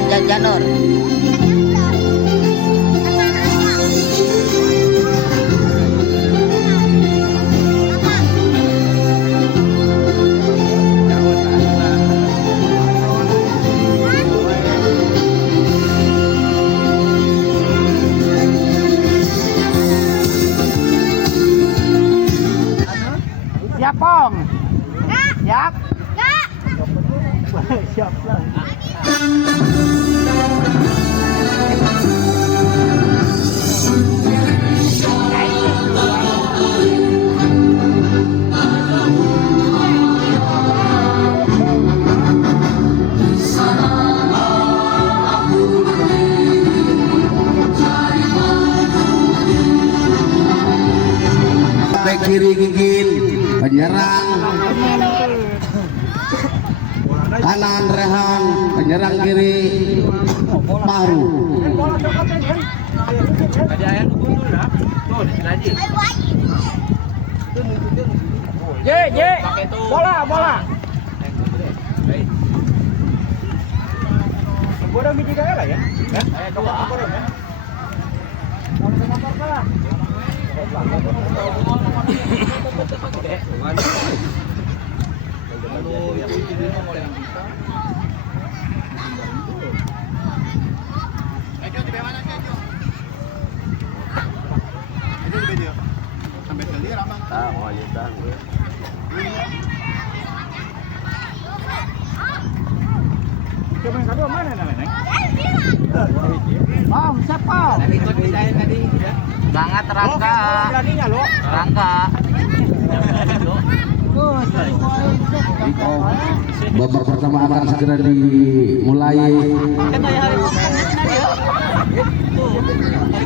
Janur. Siap, Pong? Siap? Siap lah. Bek kiri Gigin, penyerang kanan Rehan, penyerang kiri Maru. Ye, bola. Borong di tiga lah ya. Borong ya. Coba yang kedua mana namanya? Oh, siapa? Tadi ikut saya tadi. Banget Rangga. Rangga. Babak pertama akan segera dimulai.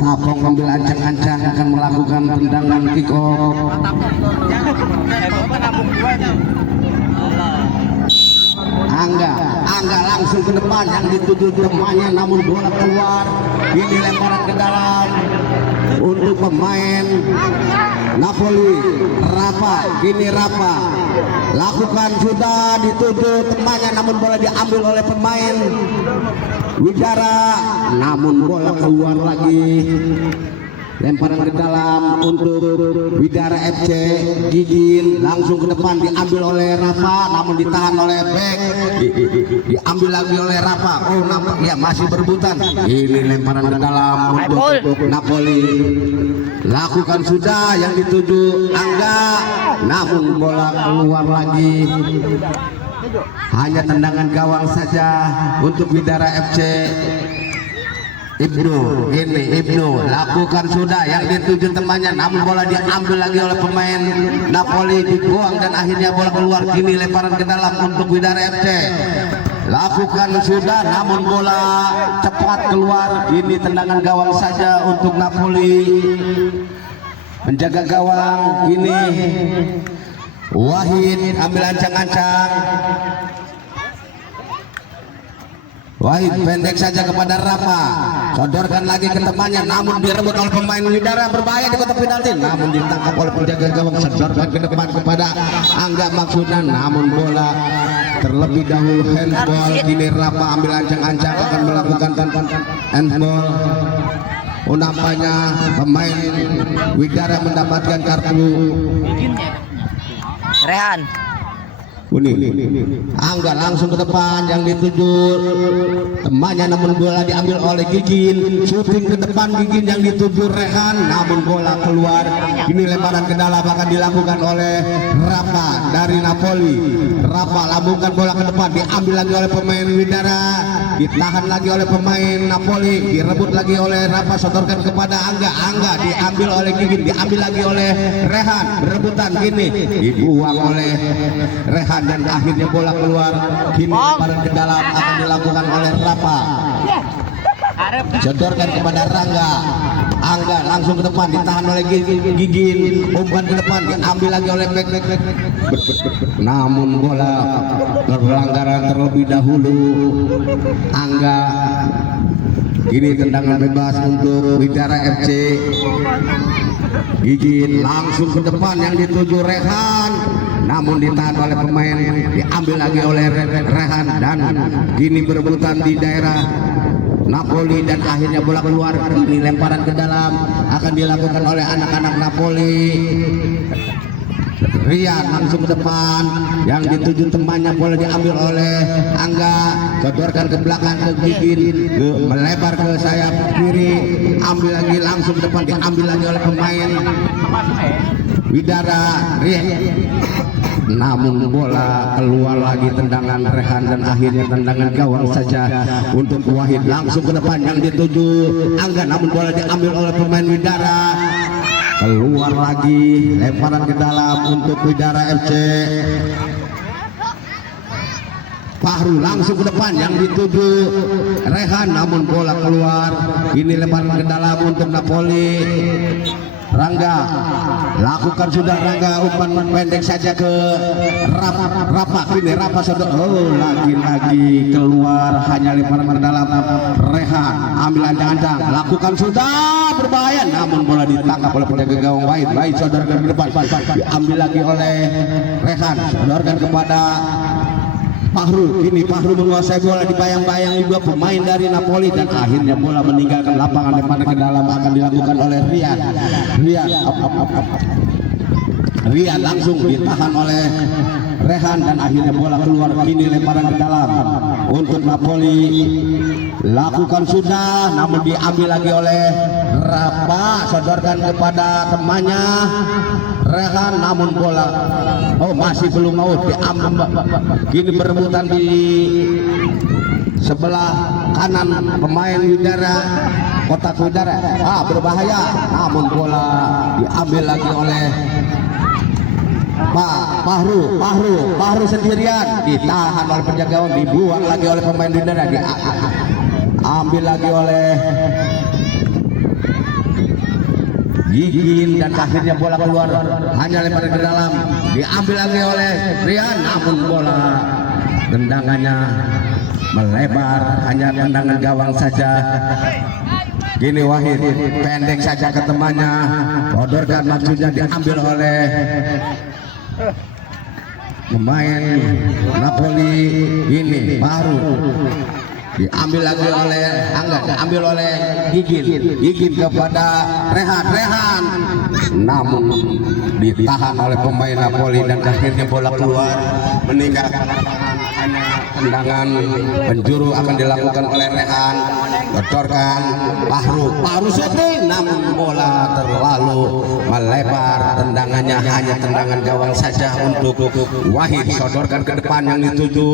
Tapong ambil ancang-ancang akan melakukan tendangan kick off. Angga langsung ke depan yang dituju temannya, namun bola keluar. Ini lemparan ke dalam untuk pemain Napoli. Rafa lakukan, sudah dituju temannya, namun bola diambil oleh pemain Widara, namun bola keluar lagi. Lemparan ke dalam untuk Widara FC. Gigin langsung ke depan, diambil oleh Rafa, namun ditahan oleh bek. Diambil lagi oleh Rafa. Oh, nampaknya masih berebutan. Ini lemparan ke dalam untuk Napoli. Lakukan sudah yang dituju Angga, namun bola keluar lagi. Hanya tendangan gawang saja untuk Widara FC. Ibnu lakukan sudah yang dituju temannya, namun bola diambil lagi oleh pemain Napoli, dibuang dan akhirnya bola keluar. Kini lemparan ke dalam untuk Widara FC. Lakukan sudah, namun bola cepat keluar. Ini tendangan gawang saja untuk Napoli. Menjaga gawang ini Wahid, ambil ancang-ancang. Wahid pendek saja kepada Rafa, sodorkan lagi ke temannya, namun direbut oleh pemain Widara, berbahaya di kotak penalti, namun ditangkap oleh penjaga gawang. Sodorkan ke depan kepada Angga maksudnya, namun bola terlebih dahulu handball. Kini Rafa ambil ancang-ancang akan melakukan handball. Nampaknya pemain Widara mendapatkan kartu. Rehan. Angga langsung ke depan yang dituju temannya, namun bola diambil oleh Gigin. Shooting ke depan Gigin yang dituju Rehan, namun bola keluar. Ini lemparan ke dalam akan dilakukan oleh Rafa dari Napoli. Rafa lambungkan bola ke depan, diambil lagi oleh pemain Widara, ditahan lagi oleh pemain Napoli, direbut lagi oleh Rafa, sodorkan kepada Angga diambil oleh Gigin, diambil lagi oleh Rehan, berebutan gini, dibuang oleh Rehan dan akhirnya bola keluar. Kini lemparan ke dalam akan dilakukan oleh Rafa, sodorkan kepada Angga langsung ke depan, ditahan oleh Gigin, umpan ke depan, diambil lagi oleh bek. Namun bola pelanggaran terlebih dahulu Angga. Ini tendangan bebas untuk Widara FC. Gigin langsung ke depan yang dituju Rehan, namun ditahan oleh pemain, diambil lagi oleh Rehan dan kini berebutan di daerah Napoli dan akhirnya bola keluar. Ini lemparan ke dalam akan dilakukan oleh anak-anak Napoli. Rian langsung ke depan, yang dituju temannya, bola diambil oleh Angga, sodorkan ke belakang ke Gigin, melebar ke sayap kiri, ambil lagi langsung ke depan, diambil lagi oleh pemain Widara Rian. Namun bola keluar lagi, tendangan Rehan dan akhirnya tendangan gawang saja untuk Wahid. Langsung ke depan yang dituju Angga, namun bola diambil oleh pemain Widara. Keluar lagi, lemparan ke dalam untuk Widara FC. Fahru langsung ke depan yang dituju Rehan, namun bola keluar. Ini lemparan ke dalam untuk Napoli. Rangga lakukan sudah, Rangga umpan pendek saja ke Rafa. Ini Rafa sudah, oh lagi-lagi keluar, hanya lemparan ke dalam. Rehan ambil ancang-ancang, lakukan sudah, berbahaya, namun bola ditangkap oleh penjaga gawang Wahid. Baik, sodorkan ke depan, diambil lagi oleh Rehan, sodorkan kepada Fahru. Ini Fahru menguasai bola, dibayang-bayang juga pemain dari Napoli dan akhirnya bola meninggalkan lapangan. Lemparan ke dalam akan dilakukan oleh Rian langsung ditahan oleh Rehan dan akhirnya bola keluar. Kini lemparan ke dalam untuk Napoli, lakukan sudah, namun diambil lagi oleh Rafa, sodorkan kepada temannya Rehan, namun bola masih belum mau diambil. Kini berebutan di sebelah kanan pemain Widara, kotak Widara, berbahaya, namun bola diambil lagi oleh Fahru sendirian, ditahan oleh penjaga gawang, dibuang lagi oleh pemain Widara, diambil lagi oleh Gigin dan akhirnya bola keluar, hanya lemparan ke dalam, diambil lagi oleh Rian, namun bola tendangannya melebar, hanya tendangan gawang saja. Kini Wahid pendek saja ke temannya, sodorkan, maksudnya diambil oleh pemain Napoli. Ini baru diambil lagi oleh Angga, diambil oleh Gigin kepada Rehan, namun ditahan oleh pemain Napoli dan akhirnya bola keluar, meninggalkan tendangan penjuru akan dilakukan oleh Rehan, bocorkan Fahru syuting, namun bola terlalu melebar, tendangannya hanya tendangan gawang saja untuk Wahid. Sodorkan ke depan yang dituju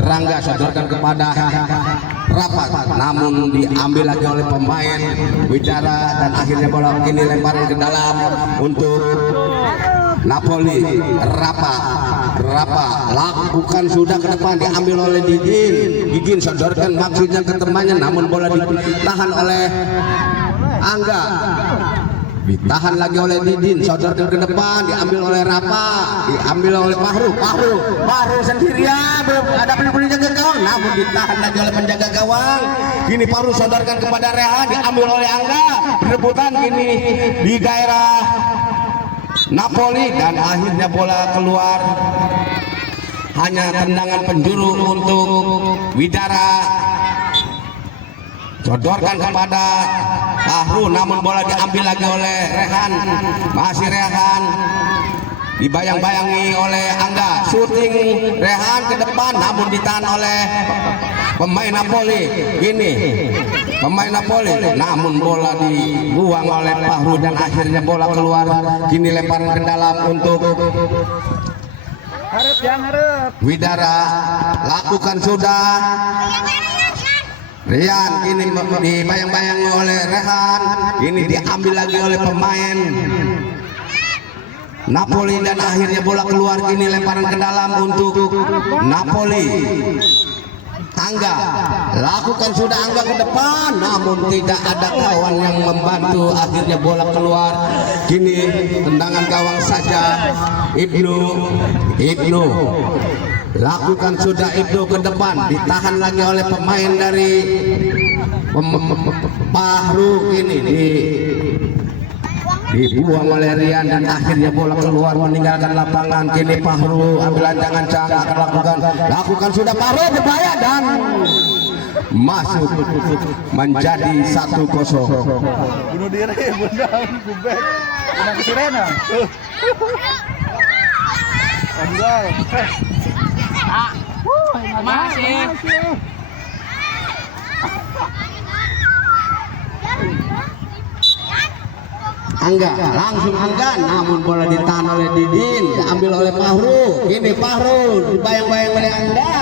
Rangga, sodorkan kepada Rafa, namun diambil lagi oleh pemain Widara dan akhirnya bola ini lemparan ke dalam untuk Napoli. Rafa lakukan sudah ke depan, diambil oleh Gigin, sodorkan maksudnya ke temannya, namun bola ditahan oleh Angga, ditahan lagi oleh Didin, sodorkan ke depan, diambil oleh Rafa, diambil oleh Fahru sendirian, ada penjaga gawang, namun ditahan lagi oleh penjaga gawang. Kini Fahru sodorkan kepada Rehan, diambil oleh Angga, berebutan kini di daerah Napoli dan akhirnya bola keluar, hanya tendangan penjuru untuk Widara, sodorkan kepada Fahru, namun bola diambil lagi oleh Rehan, masih Rehan, dibayang-bayangi oleh Angga, syuting Rehan ke depan, namun ditahan oleh pemain Napoli. Ini pemain Napoli, namun bola dibuang oleh Fahru dan akhirnya bola keluar. Kini lemparan ke dalam untuk Widara, lakukan sudah. Rian ini dibayang-bayangi oleh Rehan, ini diambil lagi oleh pemain Napoli dan akhirnya bola keluar. Kini lemparan ke dalam untuk Napoli. Angga lakukan sudah, Angga ke depan, namun tidak ada kawan yang membantu, akhirnya bola keluar. Kini tendangan gawang saja. Ibnu lakukan sudah, Ibnu ke depan, ditahan lagi oleh pemain dari Fahru. Ini dibuang oleh Rian dan akhirnya bola keluar meninggalkan lapangan. Kini Fahru ambil lancangan Cang akan lakukan sudah Fahru berbahaya dan masuk menjadi 1-0. Bunuh diri, bunda, gubek. Kena kesirena. Enggak. Masih. Angga langsung Angga, namun bola ditahan oleh Didin, diambil oleh Fahru. Kini Fahru dibayang-bayang oleh Angga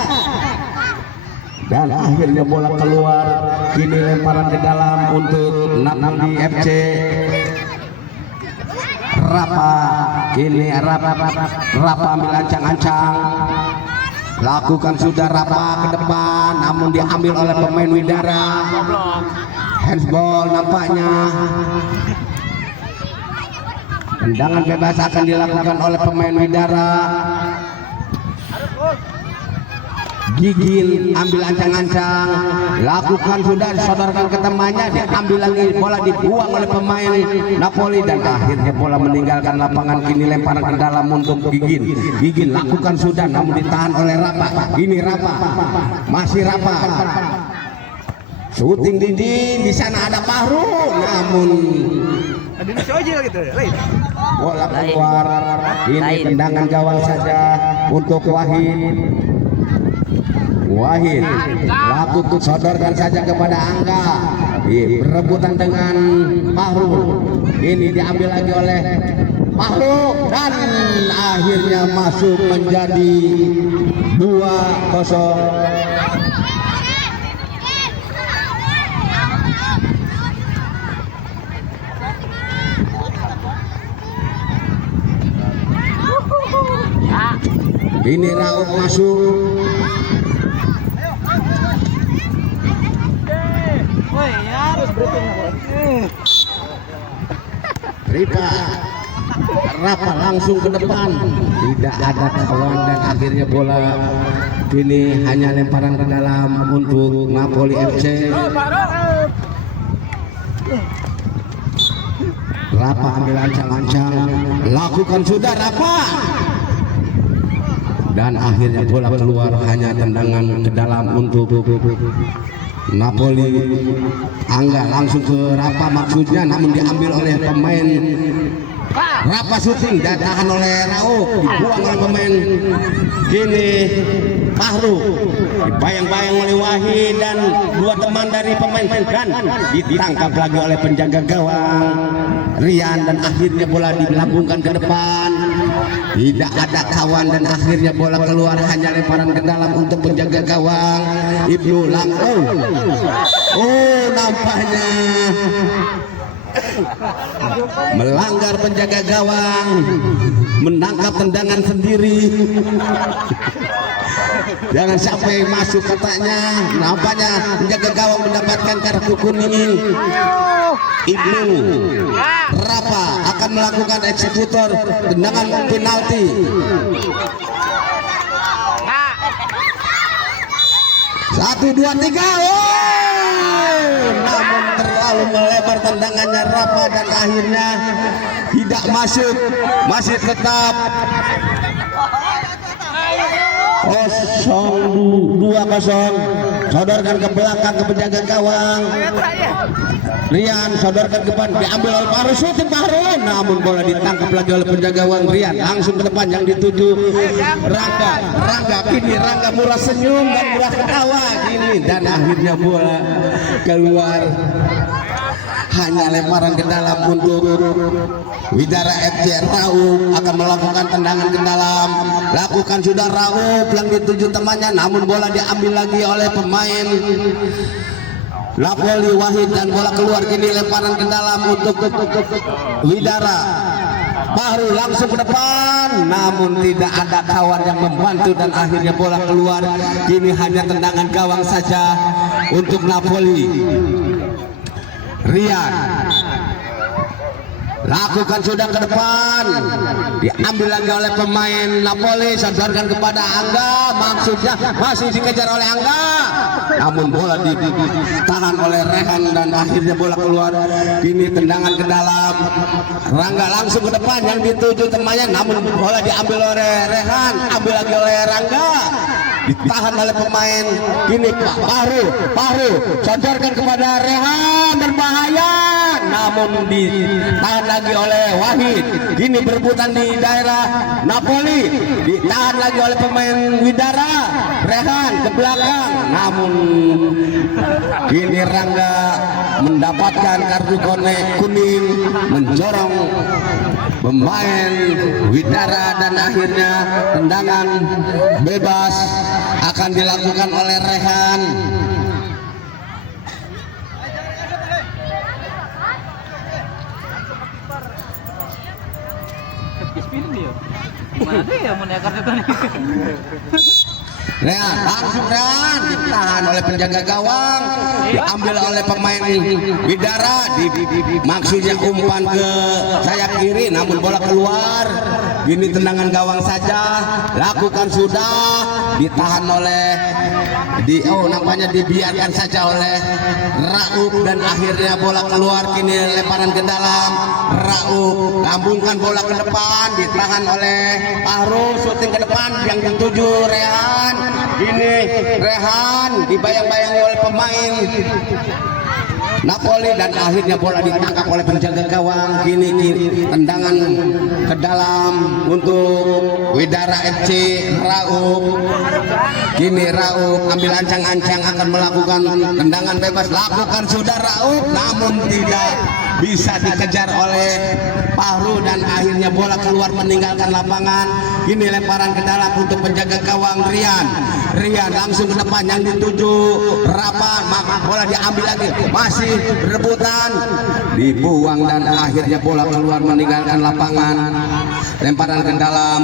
dan akhirnya bola keluar. Kini lemparan ke dalam untuk Napoli FC. Rapa, kini Rapa ambil ancang-ancang, lakukan sudah Rapa ke depan, namun diambil oleh pemain Widara. Handsball nampaknya. Tendangan bebas akan dilakukan oleh pemain Widara. Gigil ambil ancang-ancang, lakukan sudah disodorkan ke temannya, diambil lagi, bola dibuang oleh pemain Napoli dan akhirnya bola meninggalkan lapangan. Kini lemparan ke dalam untuk Gigil lakukan sudah namun ditahan oleh Rapa. Ini Rapa, masih Rapa, shooting Didin, di sana ada Fahru, namun bola keluar. Ini tendangan gawang saja untuk Wahid lakukan sodorkan saja kepada Angga, berebutan dengan Fahru. Ini diambil lagi oleh Fahru dan akhirnya masuk menjadi 2-0. Ini Rauf masuk. Rapa langsung ke depan, tidak ada kawan dan akhirnya bola ini hanya lemparan ke dalam untuk Napoli FC. Rapa ambil ancang-ancang, lakukan sudah Rapa dan akhirnya bola keluar, hanya tendangan ke dalam untuk Napoli. Angga langsung ke Rapa maksudnya, namun diambil oleh pemain Rapa. Shooting dan tahan oleh Rauf, dibuang oleh pemain kini Fahru, dibayang-bayang oleh Wahid dan dua teman dari pemain dan ditangkap lagi oleh penjaga gawang Rian dan akhirnya bola dilambungkan ke depan, tidak ada kawan dan akhirnya bola keluar, hanya lemparan ke dalam untuk penjaga gawang Ibnu Langkau. Nampaknya melanggar penjaga gawang, menangkap tendangan sendiri. Jangan sampai masuk katanya. Nampaknya penjaga gawang mendapatkan kartu kuning. Ibnu Rapa akan melakukan eksekutor tendangan penalti. Satu, dua, tiga. Namun terlalu melebar tendangannya Rapa dan akhirnya tidak masuk. Masih tetap 2-0. Sodorkan ke belakang ke penjaga gawang Rian, sodorkan ke depan, diambil oleh Fahru, shooting Fahru, namun bola ditangkap lagi oleh penjaga gawang Rian, langsung ke depan yang dituju Rangga. Kini Rangga murah senyum dan murah ketawa gini dan akhirnya bola keluar, hanya lemparan ke dalam untuk Widara FC. Rauf akan melakukan tendangan ke dalam, lakukan sudah Rauf yang dituju temannya, namun bola diambil lagi oleh pemain Napoli Wahid dan bola keluar. Kini lemparan ke dalam untuk Widara. Fahru langsung ke depan, namun tidak ada kawan yang membantu dan akhirnya bola keluar. Kini hanya tendangan gawang saja untuk Napoli. Rian lakukan sudah ke depan, diambil lagi oleh pemain Napoli, sodorkan kepada Angga, maksudnya masih dikejar oleh Angga, namun bola ditahan oleh Rehan dan akhirnya bola keluar. Ini tendangan ke dalam, Rangga langsung ke depan yang dituju temannya, namun bola diambil oleh Rehan, ambil lagi oleh Rangga, ditahan oleh pemain. Kini Pak Fahru sodorkan kepada Rehan, berbahaya, namun ditahan lagi oleh Wahid. Kini berebutan di daerah Napoli, ditahan lagi oleh pemain Widara. Rehan ke belakang, namun kini Rangga mendapatkan kartu kuning, menjorong pemain Widara dan akhirnya tendangan bebas akan dilakukan oleh Rehan. Rehan langsung ditahan oleh penjaga gawang, diambil oleh pemain Widara, maksudnya umpan ke sayap kiri, namun bola keluar. Ini tendangan gawang saja, lakukan sudah, ditahan oleh nampaknya dibiarkan saja oleh Rauf dan akhirnya bola keluar. Kini lemparan ke dalam, Rauf lambungkan bola ke depan, ditahan oleh Fahru, syuting ke depan yang dituju Rehan. Ini Rehan dibayang-bayangi oleh pemain Napoli dan akhirnya bola ditangkap oleh penjaga gawang. Kini tendangan ke dalam untuk Widara FC. Rauf, kini Rauf ambil ancang-ancang akan melakukan tendangan bebas, lakukan sudah Rauf, namun tidak bisa dikejar oleh Fahru dan akhirnya bola keluar meninggalkan lapangan. Ini lemparan ke dalam untuk penjaga gawang Rian langsung ke depan yang dituju Rapan, bola diambil lagi, masih rebutan, dibuang dan akhirnya bola keluar meninggalkan lapangan. Lemparan ke dalam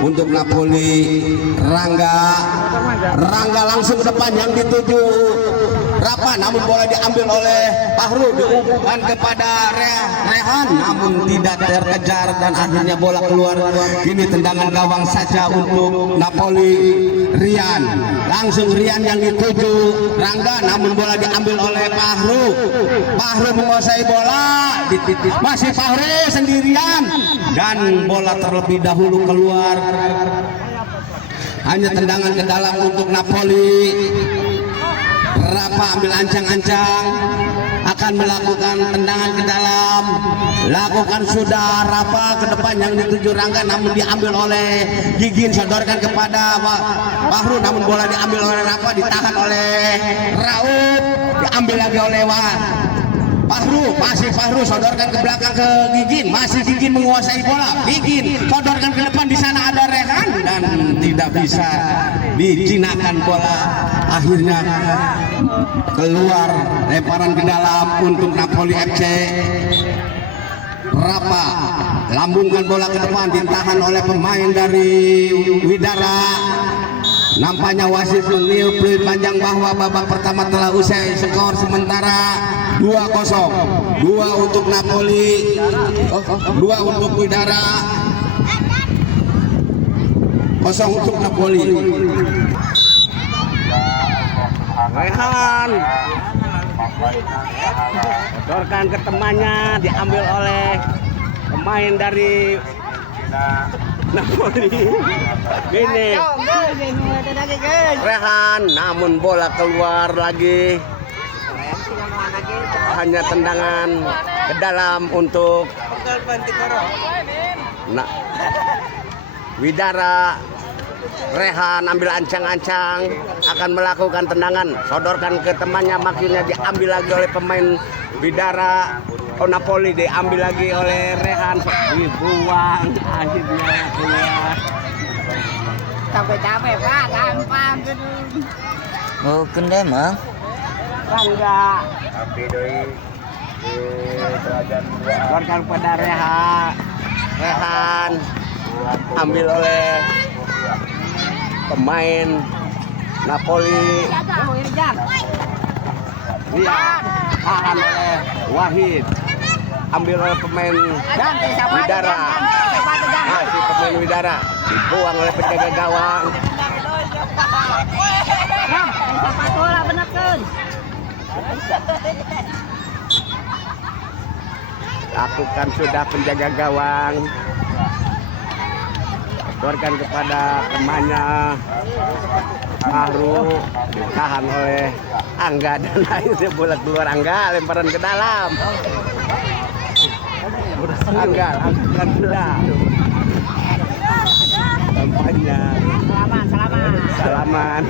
untuk Napoli, Rangga langsung ke depan yang dituju Rapan, namun bola diambil oleh Fahru, diumpan kepada Rehan, namun tidak terkejar dan akhirnya bola keluar. Kini tendangan gawang saja untuk Napoli. Rian yang dituju Rangga, namun bola diambil oleh Fahru menguasai bola, masih Fahru sendirian dan bola terlebih dahulu keluar. Hanya tendangan ke dalam untuk Napoli. Rapa ambil ancang-ancang, akan melakukan tendangan ke dalam, lakukan sudah Rapa ke depan yang dituju Rangga, namun diambil oleh Gigin, sodorkan kepada Fahru, namun bola diambil oleh Rapa, ditahan oleh Rauf, diambil lagi oleh Fahru sodorkan ke belakang ke Gigin, masih Gigin menguasai bola, Gigin sodorkan ke depan, di sana ada Rehan dan tidak bisa dijinakan bola, akhirnya keluar. Lemparan ke dalam untuk Napoli FC. Rapa lambungkan bola ke depan, ditahan oleh pemain dari Widara. Nampaknya wasit meniup peluit panjang bahwa babak pertama telah usai. Skor sementara 2-0, 2 untuk Napoli, 2 untuk Widara, 0 untuk Napoli. Rehan sodorkan ke temannya, diambil oleh pemain dari Napoli. Ini Rehan, namun bola keluar lagi. Hanya tendangan ke dalam untuk Widara. Rehan ambil ancang-ancang, akan melakukan tendangan, sodorkan ke temannya, maksudnya diambil lagi oleh pemain Widara. Napoli diambil lagi oleh Rehan, dibuang, akhirnya keluar. Capek-capek Pak, gampang. Oh, kendem mah. Rangga sodorkan pada Rehan, ambil oleh pemain Napoli. Dia tahan oleh Wahid. diambil oleh pemain Widara. Nah, si pemain Widara dibuang oleh penjaga gawang. Lakukan sudah penjaga gawang. Keluarkan kepada temannya Fahru, ditahan oleh Angga dan akhirnya bola keluar. Angga lemparan ke dalam. Angga lakukan sudah. Tampaknya salaman.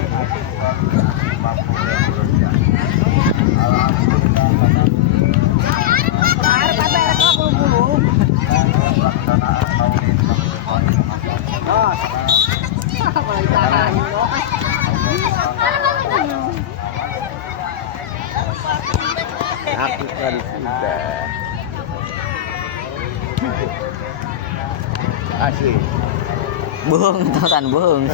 Lakukan sudah. Asli. Bung, tautan bung.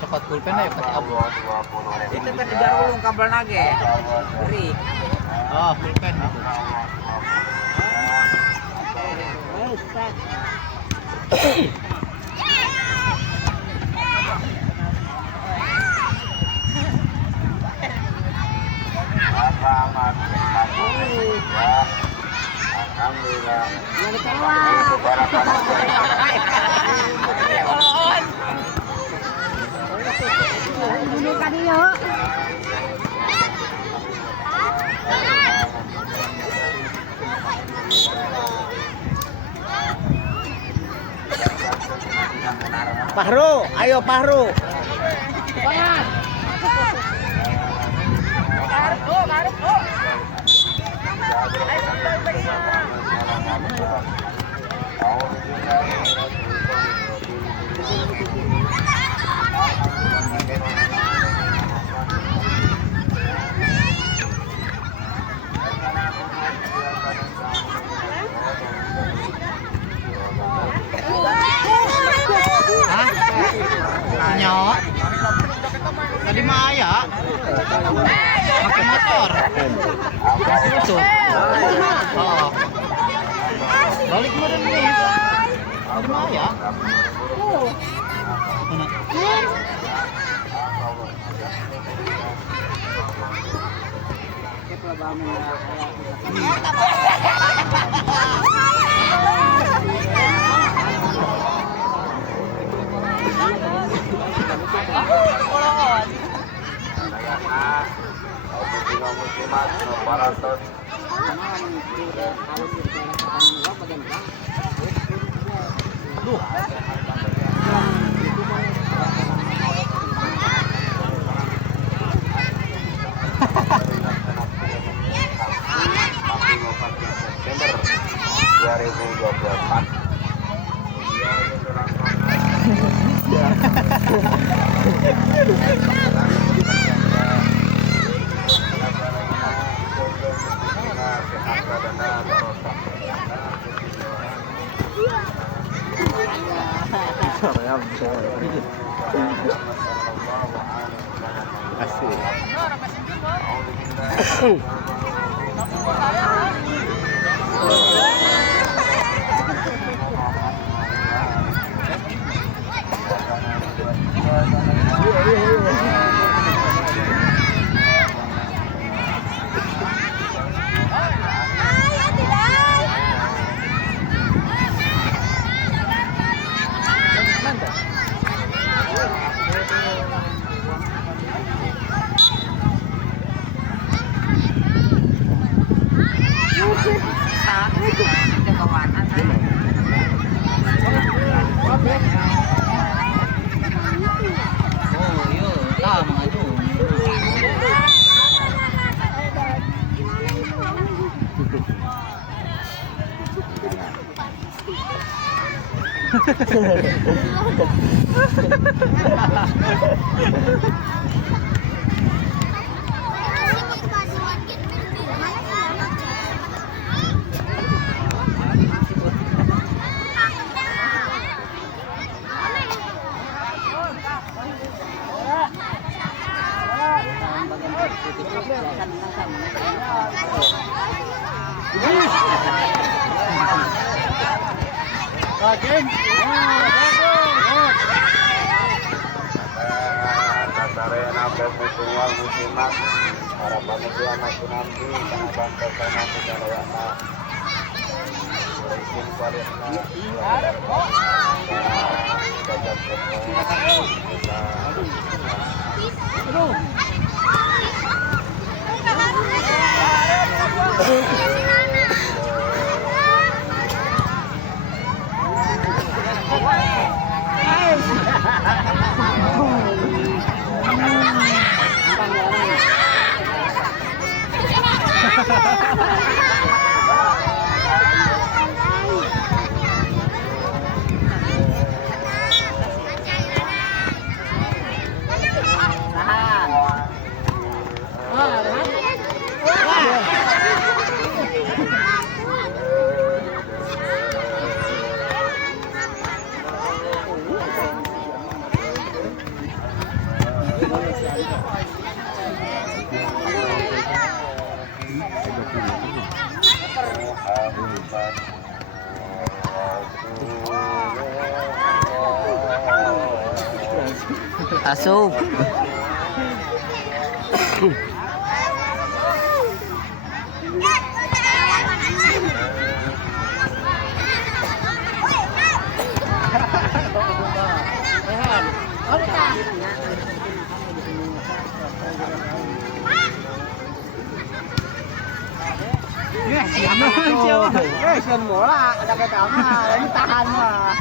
Cepat pulpen ya pakai abu. Itu kan tidak ulung kabel nage. Beri. Oh, pulpen. Fahru, ayo Fahru. Nyok. Tadi Maya. Pakai motor. Itu. Oh. Balik kemarin nih. Tadi Maya. September 2024. Asik. Nasarena pemutual musimat para panitia nanti karena bangsa sana tidak layakna izin kualitasnya Asup. Sian bola, ada ketamnya, ini tahan mah.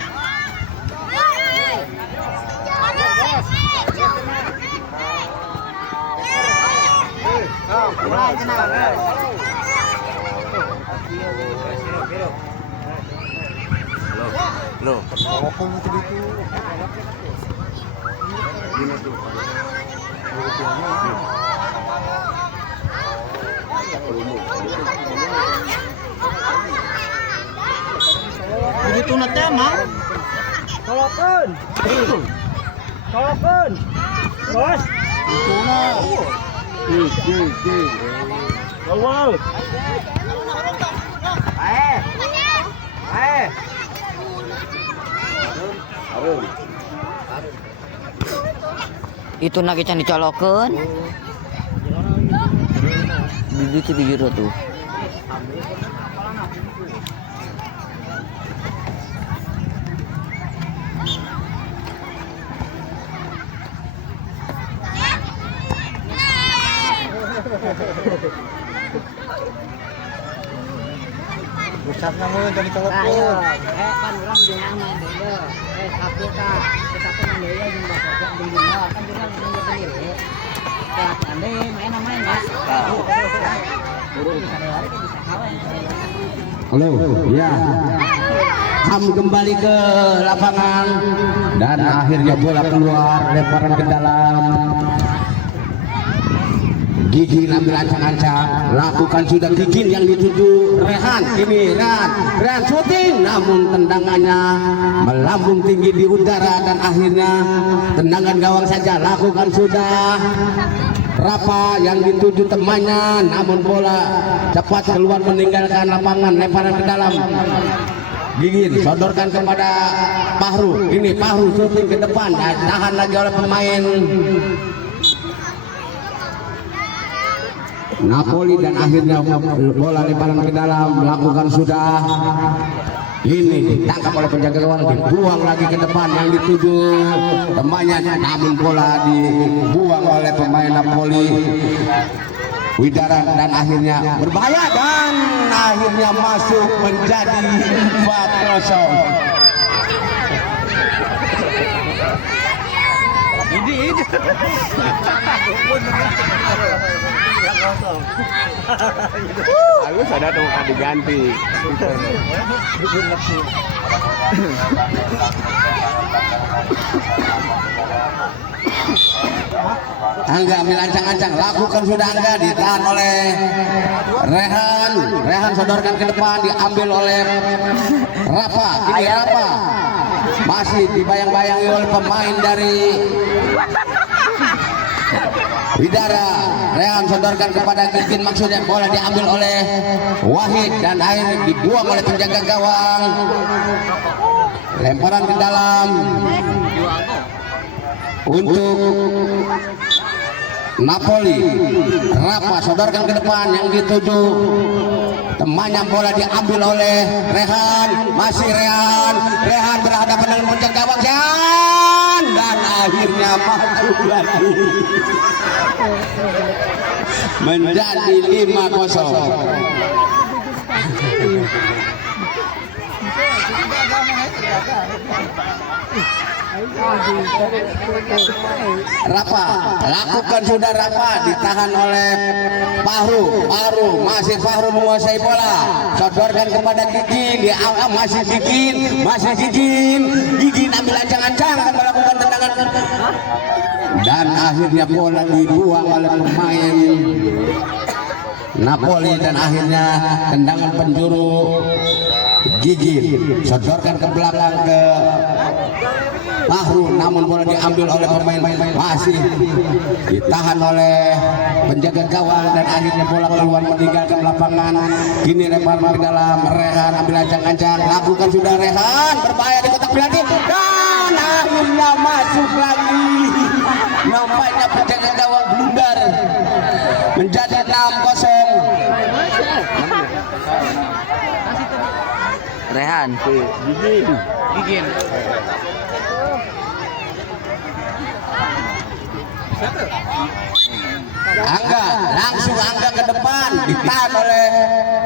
Mulai tenang, Loh. begitu nanti emang. Tolokun. Tolokun. Terus. Wow. Itu lagi can dicolokeun. Di situ di jero tuh. Pusat namun jadi colok. Ayo, kan orang bilang main dulu. Satu kak, kita tuh main dulu jumlah kerja di rumah kan juga nunggu sendiri. Kayak ande main ya. Bisa lewat bisa kawan. Halo, ya. Ham kembali ke lapangan dan akhirnya bola keluar, lemparan ke dalam. Gigi ambil ancang-ancang, lakukan sudah Gigi yang dituju Rehan. Ini Rehan syuting, namun tendangannya melambung tinggi di udara dan akhirnya tendangan gawang saja. Lakukan sudah Rafa yang dituju temannya, namun bola cepat keluar meninggalkan lapangan, lemparan ke dalam. Gigi sodorkan kepada Pahru. Ini Pahru syuting ke depan, tahan lagi oleh pemain Napoli dan akhirnya bola lemparan ke dalam. Melakukan sudah, ini ditangkap oleh penjaga gawang, dibuang lagi ke depan yang dituju temannya, namun bola dibuang oleh pemain Napoli Widara dan akhirnya berbahaya dan akhirnya masuk menjadi 4-0. Halus ada tuh kan diganti. Angga ambil ancang-ancang, lakukan sudah Angga, ditahan oleh Rehan. Rehan sodorkan ke depan, diambil oleh Rafa. Kini Rafa masih dibayang-bayangi oleh pemain dari Widara. Rehan sodorkan kepada Gigin, maksudnya bola diambil oleh Wahid dan akhirnya dibuang oleh penjaga gawang. Lemparan ke dalam untuk Napoli. Rafa sodorkan ke depan, yang dituju temannya, bola diambil oleh Rehan. Masih Rehan. Rehan berhadapan dengan penjaga gawang dan akhirnya masuk lagi menjadi 5-0. Rafa lakukan sudah, Rafa ditahan oleh Fahru. Masih Fahru menguasai bola, sodorkan kepada Gigin, dia masih Gigin ambil ancang-ancang akan melakukan tendangan dan akhirnya bola dibuang oleh pemain Napoli dan akhirnya tendangan penjuru Gigin sodorkan ke belakang ke Fahru, namun bola diambil oleh pemain, masih ditahan oleh penjaga gawang dan akhirnya bola keluar meninggalkan lapangan. Kini lemparan ke dalam, Rehan ambil ancang-ancang, lakukan sudah Rehan, berbahaya di kotak penalti dan akhirnya masuk lagi. Nampaknya penjaga gawang blunder, menjadi 6-0. Rehan. Gigin. Angga ke depan, ditahan oleh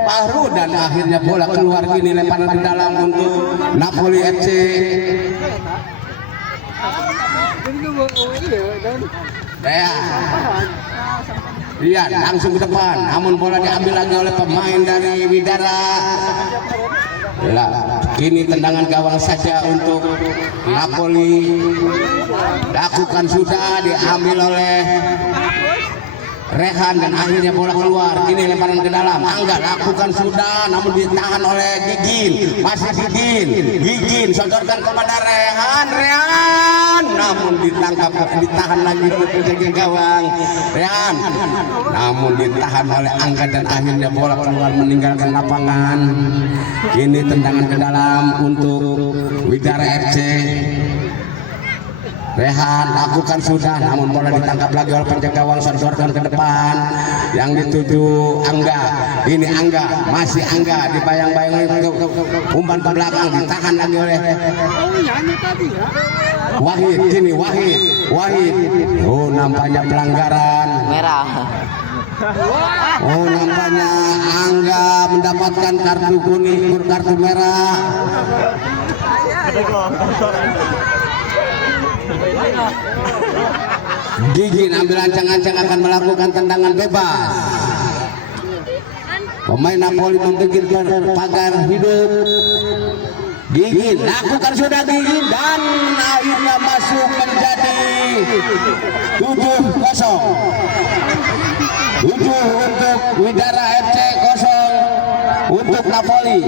Fahru dan akhirnya bola keluar. Kini lemparan ke dalam untuk Napoli FC. Rian langsung ke depan, namun bola diambil lagi oleh pemain dari Widara. Kini tendangan gawang saja untuk Napoli. Lakukan sudah, diambil oleh Rehan dan akhirnya bola keluar. Kini lemparan ke dalam, Angga lakukan sudah, namun ditahan oleh Gigin. Masih Gigin sodorkan kepada Rehan, namun ditahan lagi oleh penjaga gawang Rehan, namun ditahan oleh Angga dan akhirnya bola keluar meninggalkan lapangan. Kini tendangan ke dalam untuk Widara FC. Rehan lakukan sudah, namun bola ditangkap lagi oleh penjaga gawang, sodorkan ke depan, yang dituju Angga. Ini Angga, masih Angga dibayang-bayangi umpan ke belakang, ditahan lagi oleh Wahid. Kini Wahid. Oh, nampaknya pelanggaran Merah. Oh, nampaknya Angga mendapatkan kartu kuning, kartu merah. Gigin ambil ancang-ancang akan melakukan tendangan bebas. Pemain Napoli membikin pagar hidup. Gigin lakukan sudah Gigin dan akhirnya masuk menjadi 7-0. 7 untuk Widara FC, 0 untuk Napoli.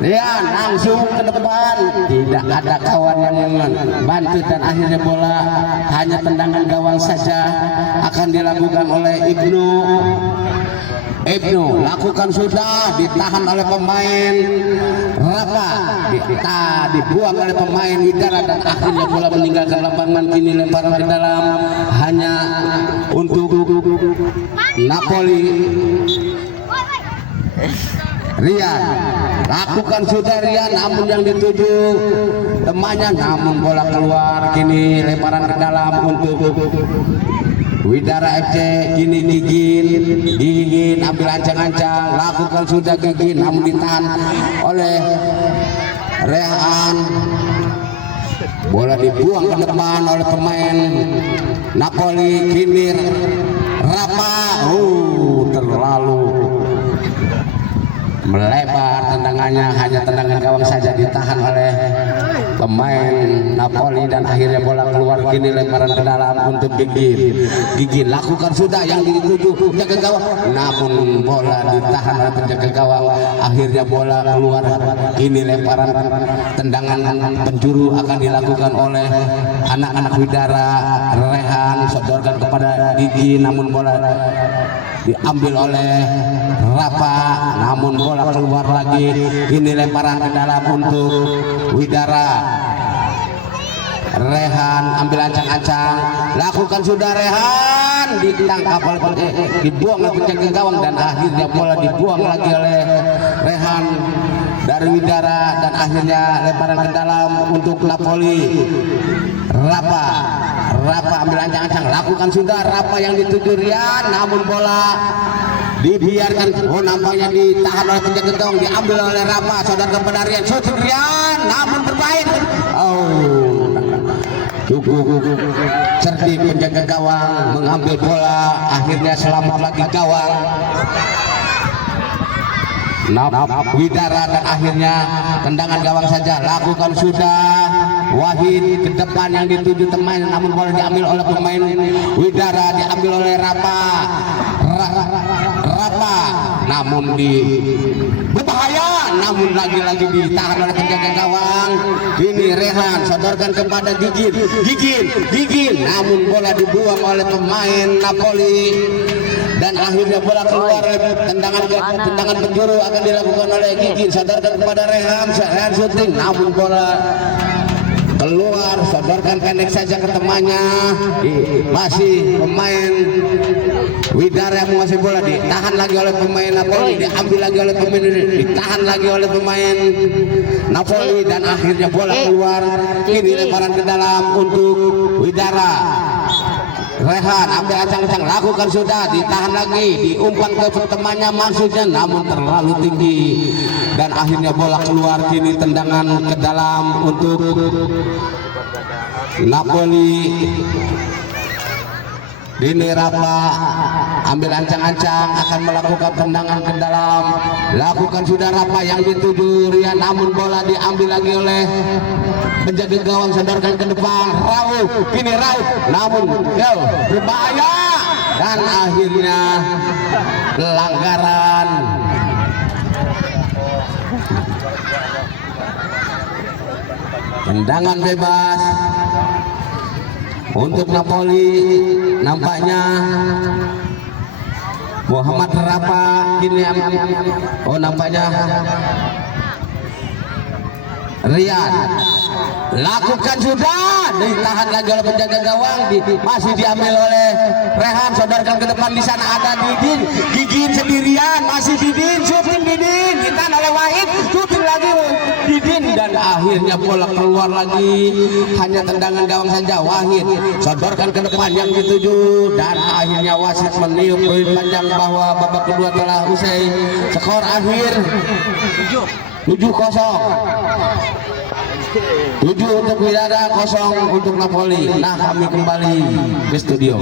Rian langsung ke depan, tidak ada kawan yang membantu dan akhirnya bola hanya tendangan gawang saja akan dilakukan oleh Ibnu lakukan sudah, ditahan oleh pemain Rafa, dibuang oleh pemain Widara dan akhirnya bola meninggalkan lapangan. Kini lemparan ke dalam hanya untuk Napoli. Rian lakukan sudah Rian, namun yang dituju temannya, namun bola keluar. Kini lemparan ke dalam untuk Widara FC. Kini Gigin ambil ancang-ancang, lakukan sudah Gigin, namun ditahan oleh Rehan. Bola dibuang ke depan oleh pemain Napoli. Kini Rafa terlalu melebar tendangannya, hanya tendangan gawang saja ditahan oleh pemain Napoli dan akhirnya bola keluar. Kini lemparan ke dalam untuk Gigin lakukan sudah yang dituju penjaga gawang, namun bola ditahan oleh penjaga gawang, akhirnya bola keluar. Kini lemparan tendangan penjuru akan dilakukan oleh anak-anak Widara. Rehan sodorkan kepada Gigin, namun bola diambil oleh Rafa, namun bola keluar lagi. Ini lemparan ke dalam untuk Widara. Rehan ambil ancang-ancang, lakukan sudah Rehan, ditangkap oleh dibuang oleh penjaga gawang dan akhirnya bola dibuang lagi oleh Rehan dari Widara dan akhirnya lemparan ke dalam untuk Napoli. Rafa ambil ancang-ancang, lakukan sudah Rafa yang dituju Rian, namun bola dibiarkan. Nampaknya ditahan oleh penjaga gawang, diambil oleh Rafa, saudara kepada Rian, shooting Rian, namun bermain. Cukup cerdik penjaga gawang mengambil bola, akhirnya selamat lagi gawang Widara dan akhirnya tendangan gawang saja. Lakukan sudah Wahid ke depan yang dituju teman, namun bola diambil oleh pemain Widara, diambil oleh Rafa, namun berbahaya, namun lagi-lagi ditahan oleh penjaga gawang. Ini Rehan sodorkan kepada Gigin, namun bola dibuang oleh pemain Napoli dan akhirnya bola keluar. Tendangan penjuru akan dilakukan oleh Gigin, sodorkan kepada Rehan shooting, namun bola keluar, sodorkan pendek saja ke temannya. Masih pemain Widara yang menguasai bola, ditahan lagi oleh pemain Napoli, diambil lagi oleh pemain, ditahan lagi oleh pemain Napoli dan akhirnya bola keluar. Kini lemparan ke dalam untuk Widara. Rehan ambil ancang-ancang, lakukan sudah, ditahan lagi, diumpan ke temannya maksudnya, namun terlalu tinggi dan akhirnya bola keluar. Kini tendangan ke dalam untuk Napoli. Ini Rafa ambil ancang-ancang, akan melakukan tendangan ke dalam, lakukan sudah Rafa yang dituju Rian, namun bola diambil lagi oleh penjaga gawang, sodorkan ke depan Kini Rauf, namun berbahaya dan akhirnya pelanggaran. Tendangan bebas untuk Napoli, nampaknya Muhammad Rafa. Kini nampaknya Rian, lakukan sudah, ditahan lagi oleh penjaga gawang, masih diambil oleh Rehan, sodorkan ke depan. Di sana ada Gigin sendirian, masih shooting ditahan oleh Wahid, shooting lagi Didin dan akhirnya bola keluar lagi, hanya tendangan gawang saja. Wahid sodorkan ke depan yang dituju dan akhirnya wasit meniup poin panjang bahwa babak kedua telah usai. Skor akhir 7-0. 7 untuk Widara, 0 untuk Napoli. Nah, kami kembali ke studio.